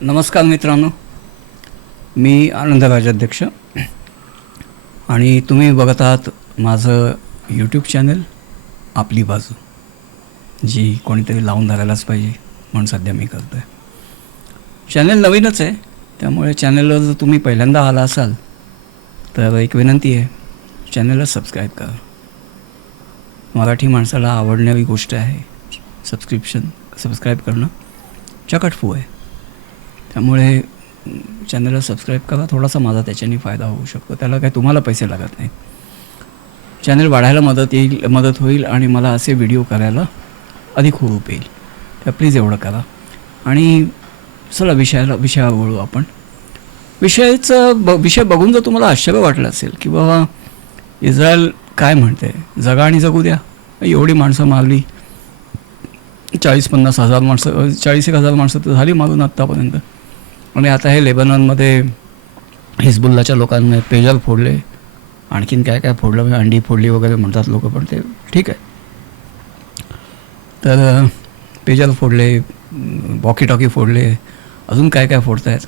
नमस्कार मित्रांनो. मी आनंद राजाध्यक्ष आणि तुम्ही बघत आहात माझं यूट्यूब चॅनल आपली बाजू जी कोणीतरी लावून धरायलाच पाहिजे म्हणून सध्या मी करतो आहे चॅनल नवीनच आहे त्यामुळे चॅनलवर जर तुम्ही पहिल्यांदा आला असाल तर एक विनंती आहे चॅनलला सबस्क्राईब करा. मराठी माणसाला आवडणारी गोष्ट आहे सबस्क्रिप्शन सबस्क्राईब करणं चकटफू आहे. त्यामुळे चॅनलला सबस्क्राईब करा. थोडासा माझा त्याच्याने फायदा होऊ शकतो. त्याला काय तुम्हाला पैसे लागत नाहीत. चॅनल वाढायला मदत येईल मदत होईल आणि मला असे व्हिडिओ करायला अधिक हुरूप येईल. तर प्लीज एवढं करा. आणि चला विषयाला विषयावर वळू आपण. विषयाचं ब विषय बघून जर तुम्हाला आश्चर्य वाटलं असेल की बाबा इस्रायल काय म्हणते जगा आणि जगू द्या. एवढी माणसं मारली. चाळीस पन्नास हजार माणसं चाळीस एक हजार माणसं तर झाली मारून आत्तापर्यंत. आणि आता हे लेबनॉनमध्ये हिजबुल्लाच्या लोकांनी पेजल फोडले. आणखीन काय काय फोडलं? म्हणजे अंडी फोडली वगैरे म्हणतात लोक पण ते ठीक आहे. तर पेजल फोडले वॉकी टॉकी फोडले अजून काय काय फोडतायत?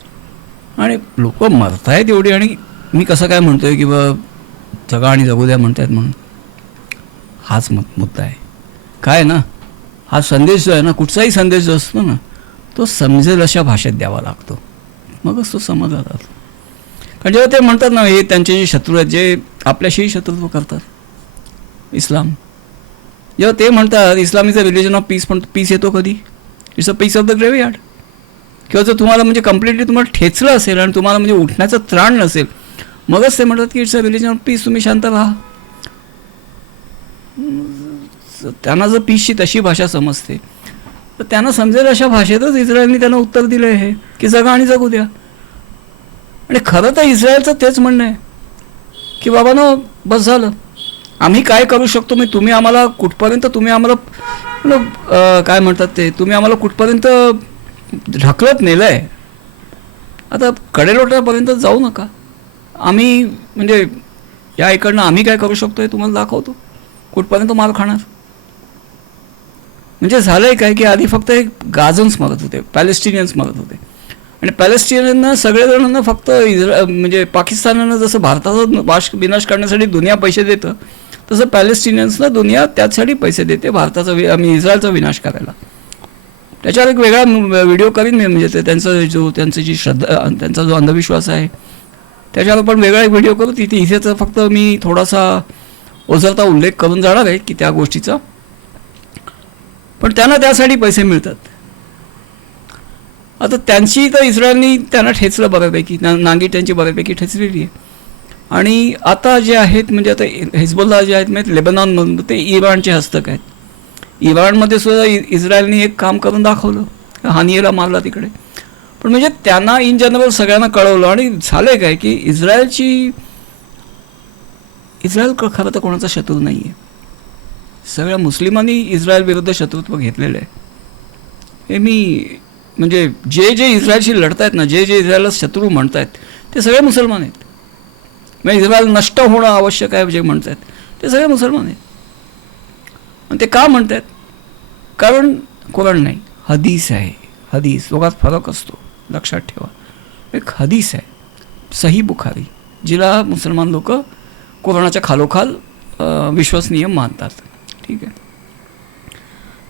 आणि लोक मरतायत एवढी आणि मी कसं काय म्हणतो आहे की बा जगा आणि जगू द्या म्हणतायत म्हणून. हाच मत मुद्दा आहे. काय ना? हा संदेश जो आहे ना कुठचाही संदेश जो असतो ना तो समजेल अशा भाषेत द्यावा लागतो. मगच तो समाजात आला. कारण जेव्हा ते म्हणतात ना हे त्यांचे जे शत्रू आहेत जे आपल्याशीही शत्रुत्व करतात इस्लाम. जेव्हा ते म्हणतात Islam is a religion of peace पण पीस येतो कधी? It's a peace of the graveyard किंवा जर तुम्हाला म्हणजे कम्प्लिटली तुम्हाला ठेचलं असेल आणि तुम्हाला म्हणजे उठण्याचं त्राण नसेल मगच ते म्हणतात की it's a religion of peace तुम्ही शांत राहा. त्यांना जर पीसची तशी भाषा समजते तर त्यांना समजेल अशा भाषेतच इस्रायलने त्यांना उत्तर दिलं आहे की जगा आणि जगू द्या. आणि खरं तर इस्रायलचं तेच म्हणणं आहे की बाबा ना बस झालं. आम्ही काय करू शकतो? मी तुम्ही आम्हाला कुठपर्यंत तुम्ही आम्हाला काय म्हणतात ते? तुम्ही आम्हाला कुठपर्यंत ढकलत नेलं आहे आता कडेलोटापर्यंत जाऊ नका. आम्ही म्हणजे या इकडनं आम्ही काय करू शकतो हे तुम्हाला दाखवतो. कुठपर्यंत मार खाणार? म्हणजे झालं आहे काय की आधी फक्त एक गाजन्स मरत होते पॅलेस्टिनियन्स मरत होते. आणि पॅलेस्टिनियनना सगळेजणांना फक्त इस्रा म्हणजे पाकिस्तानानं जसं भारताचा वाश विनाश करण्यासाठी दुनिया पैसे देतं तसं पॅलेस्टिनियन्सला दुनिया त्याचसाठी पैसे देते भारताचा वि आम्ही इस्रायलचा विनाश करायला. त्याच्यावर एक वेगळा व्हिडिओ करीन मी म्हणजे ते त्यांचा जो त्यांची जी श्रद्धा त्यांचा जो अंधविश्वास आहे त्याच्यावर पण वेगळा एक व्हिडिओ करू तिथे इथेचा फक्त मी थोडासा ओझरता उल्लेख करून जाणार आहे की त्या गोष्टीचा पण त्यांना त्यासाठी पैसे मिळतात. आता त्यांची तर इस्रायलनी त्यांना ठेचलं बऱ्यापैकी ना नांगी त्यांची बऱ्यापैकी ठेचलेली आहे. आणि आता जे आहेत म्हणजे आता हिजबुल्ला जे आहेत म्हणजे लेबनॉनमधून ते इराणचे हस्तक आहेत. इराणमध्ये सुद्धा इस्रायलने इस्रायलनी एक काम करून दाखवलं. हानियेला मारला तिकडे. पण म्हणजे त्यांना इन जनरल सगळ्यांना कळवलं आणि झालं काय की इस्रायलची इस्रायल खरं तर कोणाचा शत्रू नाही आहे सगळ्या मुस्लिमांनी इस्रायल विरुद्ध शत्रुत्व घेतलेलं आहे. हे मी म्हणजे जे जे इस्रायलशी लढतायत ना जे जे इस्रायलला शत्रू म्हणतायत ते सगळे मुसलमान आहेत. म्हणजे इस्रायल नष्ट होणं आवश्यक आहे जे म्हणत आहेत ते सगळे मुसलमान आहेत. आणि ते का म्हणत आहेत कारण कुराण नाही. हदीस आहे. हदीस दोघात फरक असतो. लक्षात ठेवा. एक हदीस आहे. सही बुखारी जिला मुसलमान लोक कोरोनाच्या खालोखाल विश्वसनीय मानतात. ठीक आहे.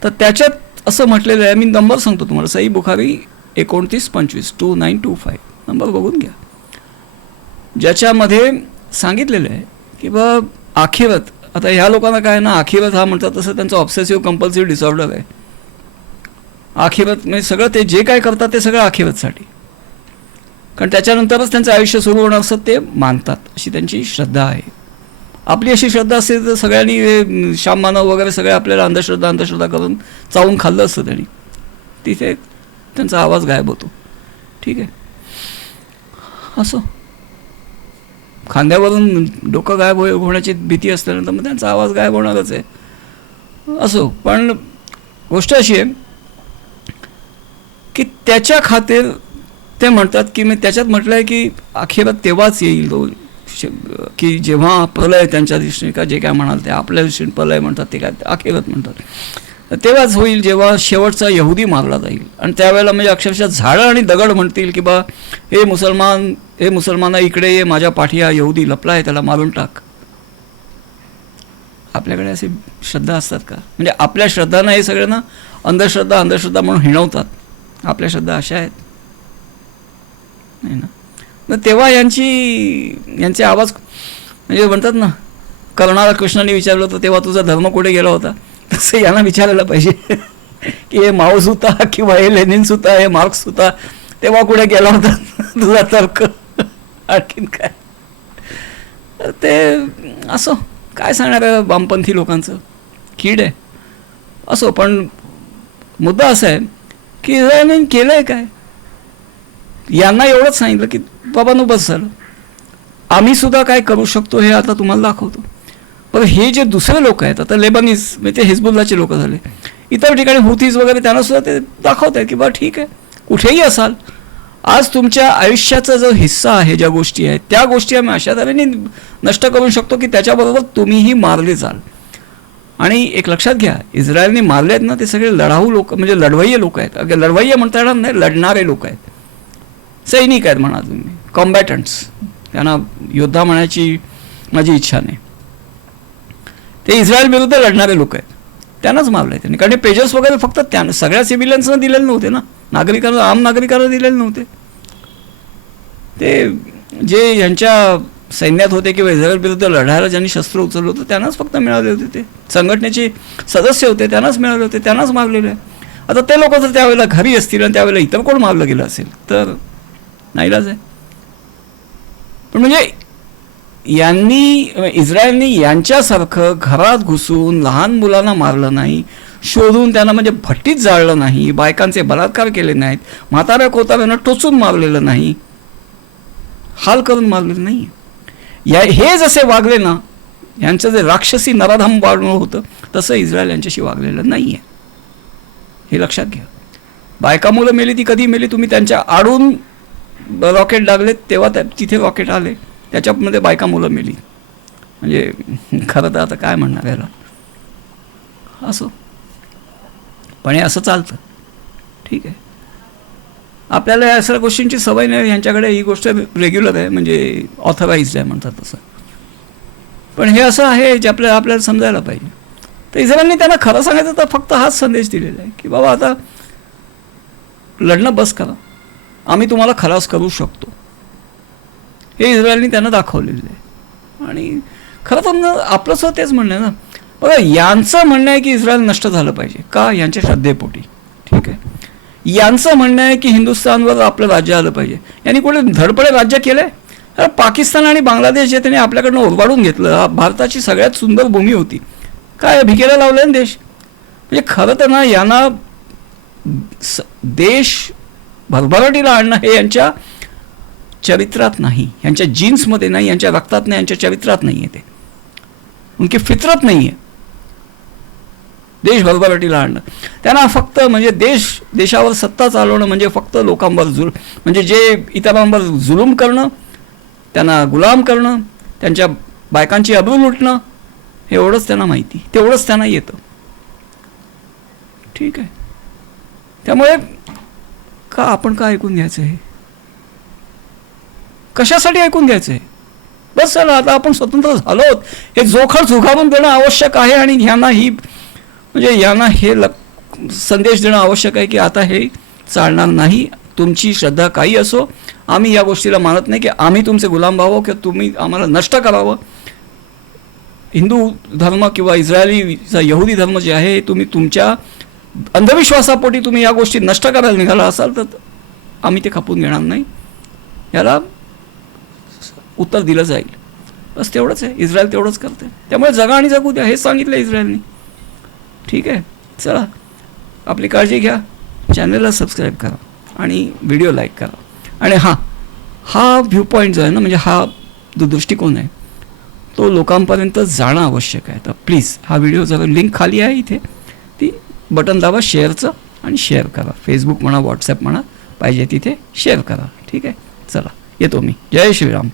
तर त्याच्यात असं म्हटलेलं आहे मी नंबर सांगतो तुम्हाला सई बुखारी एकोणतीस पंचवीस two nine two five. Number बघून घ्या. ज्याच्यामध्ये सांगितलेलं आहे की बा आखिरत आता ह्या लोकांना काय ना आखिरत हा म्हणतात तसं त्यांचं ऑब्सेसिव्ह कंपल्सिव्ह डिसऑर्डर आहे. आखिरत म्हणजे सगळं ते जे काय करतात ते सगळं आखिरतसाठी. कारण त्याच्यानंतरच त्यांचं आयुष्य सुरू होणार असं ते मानतात अशी त्यांची श्रद्धा आहे. आपली अशी श्रद्धा असेल तर सगळ्यांनी श्याम मानव वगैरे सगळे आपल्याला अंधश्रद्धा अंधश्रद्धा करून चावून खाल्लं असतं त्यांनी. तिथे त्यांचा आवाज गायब होतो. ठीक आहे. असो. खांद्यावरून डोकं गायब हो होण्याची भीती असल्यानंतर मग त्यांचा आवाज गायब होणारच आहे. असो. पण गोष्ट अशी आहे की त्याच्या खातीर ते म्हणतात की मी त्याच्यात म्हटलं आहे की अखेरात तेव्हाच येईल तो की जेव्हा प्रलय त्यांच्या दृष्टीने का जे काय म्हणाल ते आपल्या दृष्टीने प्रलय म्हणतात ते काय अखेरत म्हणतात. तेव्हाच होईल जेव्हा शेवटचा यहुदी मारला जाईल. आणि त्यावेळेला म्हणजे अक्षरशः झाडं आणि दगड म्हणतील की बा हे मुसलमान हे मुसलमाना इकडे ये माझ्या पाठी हा यहुदी लपला आहे त्याला मारून टाक. आपल्याकडे असे श्रद्धा असतात का? म्हणजे आपल्या श्रद्धांना हे सगळ्यांना ना अंधश्रद्धा अंधश्रद्धा म्हणून हिणवतात. आपल्या श्रद्धा अशा आहेत. नाही ना? मग तेव्हा यांची यांचे आवाज म्हणजे म्हणतात ना कर्णाला कृष्णाने विचारलं होतं तेव्हा तुझा धर्म कुठे गेला होता? तसं यांना विचारायला पाहिजे. की हे माऊस होता किंवा हे लेनिन्स होता हे मार्क्स होता तेव्हा कुठे गेला होता? तुझा तर्क. आणखीन काय? तर ते असो काय सांगणार वामपंथी लोकांचं? कीड आहे. असो पण मुद्दा असा आहे की केलं आहे काय? यांना एवढंच सांगितलं की बाबा नो बस झालं. आम्ही सुद्धा काय करू शकतो हे आता तुम्हाला दाखवतो. पण हे जे दुसरे लोक आहेत आता लेबनीज म्हणजे ते हिजबुल्लाचे लोक झाले. इतर ठिकाणी हुतीज वगैरे त्यांना सुद्धा ते दाखवत आहेत की बा ठीक आहे. कुठेही असाल आज तुमच्या आयुष्याचा जो हिस्सा आहे ज्या गोष्टी आहेत त्या गोष्टी आम्ही अशा तऱ्हेने नष्ट करू शकतो की त्याच्याबरोबर तुम्हीही मारले जाल. आणि एक लक्षात घ्या इस्रायलने मारले आहेत ना ते सगळे लढाऊ लोक म्हणजे लढवय्ये लोक आहेत. अगदी लढवय्ये म्हणता येणार नाही लढणारे लोक आहेत. सैनिक आहेत म्हणा तुम्ही. कॉम्बॅटंट्स त्यांना योद्धा म्हणायची माझी इच्छा नाही. ते इस्रायल विरुद्ध लढणारे लोक आहेत. त्यांनाच मारलं आहे त्यांनी. कारण हे पेजर्स वगैरे फक्त त्या सगळ्या सिव्हिलियन्सना दिलेले नव्हते ना. नागरिकांना आम नागरिकांना दिलेले नव्हते. ते जे यांच्या सैन्यात होते किंवा इस्रायल विरुद्ध लढायला ज्यांनी शस्त्र उचललं होतं त्यांनाच फक्त मिळाले होते ते. संघटनेचे सदस्य होते त्यांनाच मिळाले होते त्यांनाच मारलेले. आहे आता ते लोक जर त्यावेळेला घरी असतील आणि त्यावेळेला इतर कोण मारलं गेलं असेल तर नाईलाज आहे. पण म्हणजे यांनी इस्रायलनी यांच्यासारखं घरात घुसून लहान मुलांना मारलं नाही शोधून त्यांना म्हणजे भट्टीत जाळलं नाही बायकांचे बलात्कार केले नाहीत म्हाताऱ्या कोताऱ्यांना टोचून मारलेलं नाही हाल करून मारलेलं नाही. या हे जसे वागले ना यांचं जे राक्षसी नराधाम वाढणं होतं तसं इस्रायल यांच्याशी वागलेलं नाही आहे हे लक्षात घ्या. बायका मुलं मेली ती कधी मेली तुम्ही त्यांच्या आडून रॉकेट लागले तेव्हा त्या तिथे रॉकेट आले. त्याच्यामध्ये बायका मुलं मेली. म्हणजे खरं तर आता काय म्हणणार याला? असो. पण हे असं चालतं. ठीक आहे. आपल्याला या सगळ्या गोष्टींची सवय नाही ह्यांच्याकडे ही गोष्ट रेग्युलर आहे म्हणजे ऑथराईज्ड आहे म्हणतात तसं. पण हे असं आहे जे आपल्याला आपल्याला समजायला पाहिजे. तर इस्रायलने त्यांना खरं सांगायचं तर फक्त हाच संदेश दिलेला आहे की बाबा आता लढणं बस करा. आम्ही तुम्हाला खलास करू शकतो. हे इस्रायलनी त्यांना दाखवलेलं आहे. आणि खरं तर ना आपलं तेच म्हणणं आहे ना. बघा यांचं म्हणणं आहे की इस्रायल नष्ट झालं पाहिजे. का? यांच्या श्रद्धेपोटी. ठीक आहे? यांचं म्हणणं आहे की हिंदुस्थानवर आपलं राज्य आलं पाहिजे. यांनी कुठे धडपडे राज्य केलं आहे पाकिस्तान आणि बांगलादेश जे त्यांनी आपल्याकडनं ओरबाडून घेतलं भारताची सगळ्यात सुंदर भूमी होती. काय भिकेला लावलं ना देश? म्हणजे खरं तर ना यांना देश भरभराटीला आणणं हे यांच्या चरित्रात नाही. यांच्या जीन्समध्ये नाही यांच्या रक्तात नाही यांच्या चरित्रात नाही आहे ते. उनकी फितरत नाही आहे देश भरभराटीला आणणं. त्यांना फक्त म्हणजे देश देशावर सत्ता चालवणं म्हणजे फक्त लोकांवर जुल म्हणजे जे इतरांवर जुलूम करणं त्यांना गुलाम करणं त्यांच्या बायकांची अब्रू लुटणं हे एवढंच त्यांना माहिती. तेवढंच त्यांना येतं. ठीक आहे. त्यामुळे का आपण का ऐकून घ्यायचं हे? कशासाठी ऐकून घ्यायचं आहे बस चला आता आपण स्वतंत्र झालो हे जोखड झुगारून देणं आवश्यक आहे आणि ह्यांना ही म्हणजे यांना हे ल संदेश देणं आवश्यक आहे की आता हे चालणार नाही. तुमची श्रद्धा काही असो आम्ही या गोष्टीला मानत नाही की आम्ही तुमचे गुलाम व्हावं किंवा तुम्ही आम्हाला नष्ट करावं. हिंदू धर्म किंवा इस्रायलीचा यहुदी धर्म जे आहे तुम्ही तुमच्या अंधविश्वासापोटी तुम्ही या गोष्टी नष्ट करायला निघाला असाल तर आम्ही ते खपून घेणार नाही. याला उत्तर दिलं जाईल. बस तेवढंच आहे. इस्रायल तेवढंच करते त्यामुळे जगा आणि जगू द्या. हेच सांगितलं इस्रायलने. ठीक आहे. चला. आपली काळजी घ्या. चॅनलला सबस्क्राईब करा आणि व्हिडिओ लाईक करा. आणि हां हा व्ह्यू पॉईंट जो आहे ना म्हणजे हा जो दृष्टिकोन आहे तो लोकांपर्यंत जाणं आवश्यक आहे. तर प्लीज हा व्हिडिओ जरा लिंक खाली आहे इथे. बटन दाबा शेअरचं आणि शेअर करा. फेसबुक म्हणा व्हॉट्सॲप म्हणा पाहिजे तिथे शेअर करा. ठीक आहे? चला येतो मी. जय श्रीराम.